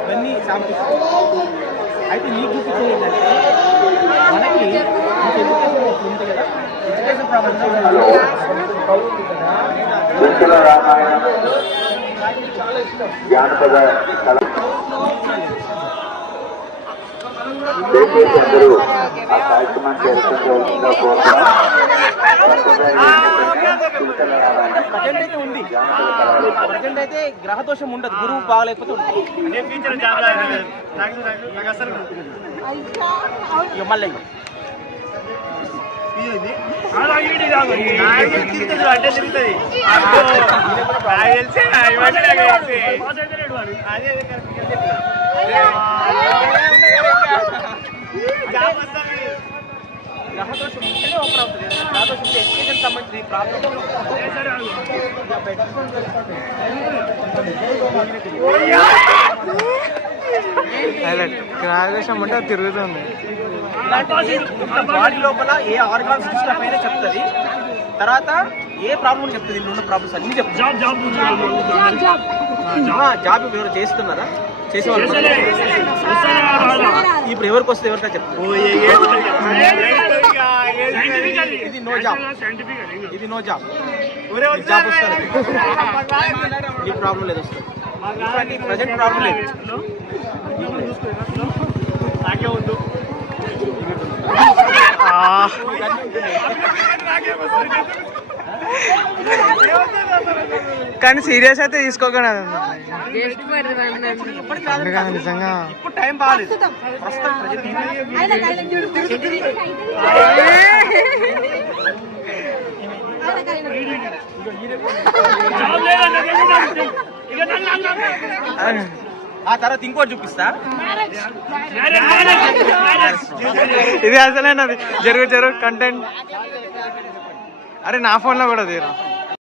ఇవన్నీ శాంపిల్స్ అయితే మీకు చూపించేది ఏంటంటే మనకి ఎడ్యుకేషన్ ఉంది కదా, ఎడ్యుకేషన్ ప్రాబ్లమ్స్ అందరూ ఆ కార్యక్రమానికి చేరుకోవాల్సిందిగా కోరుతున్నాం. ప్రజెంట్ అయితే ఉంది, ప్రజెంట్ అయితే గ్రహదోషం ఉండదు, గురువు బాగలేకపోతే ఉంటుంది. మళ్ళీ గ్రహదోషం ఉంటేనే ఓపెన్ అవుతుంది. గ్రహదోషం ఉంటే ఎడ్యుకేషన్ సంబంధించిన ప్రాబ్లం గ్రహదోషం అంటే తిరుగుతుంది. బాడీ లోపల ఏ ఆర్గాన్ సిస్టమ్ అయినా చెప్తుంది, తర్వాత ఏ ప్రాబ్లం చెప్తుంది. ఇంట్లో ఉన్న ప్రాబ్లమ్స్ అన్ని చెప్తుంది. జాబ్ ఎవరు చేస్తున్నారా, చేసేవాళ్ళు ఇప్పుడు ఎవరికి వస్తే ఎవరికా చెప్తారు. ఇది నో జాబ్, ఇది నో జాబ్, జాబ్ వస్తుంది, ఈ ప్రాబ్లం లేదు వస్తుంది. ప్రజెంట్ ప్రాబ్లం లేదు. కానీ సీరియస్ అయితే తీసుకోకుండా నిజంగా ఇప్పుడు టైం బాగాలేదు. ప్రస్తుతం ఆ తర్వాత ఇంకోటి చూపిస్తా. ఇది అసలేనది జరుగు కంటెంట్. అరే నా ఫోన్లో కూడా తీరా.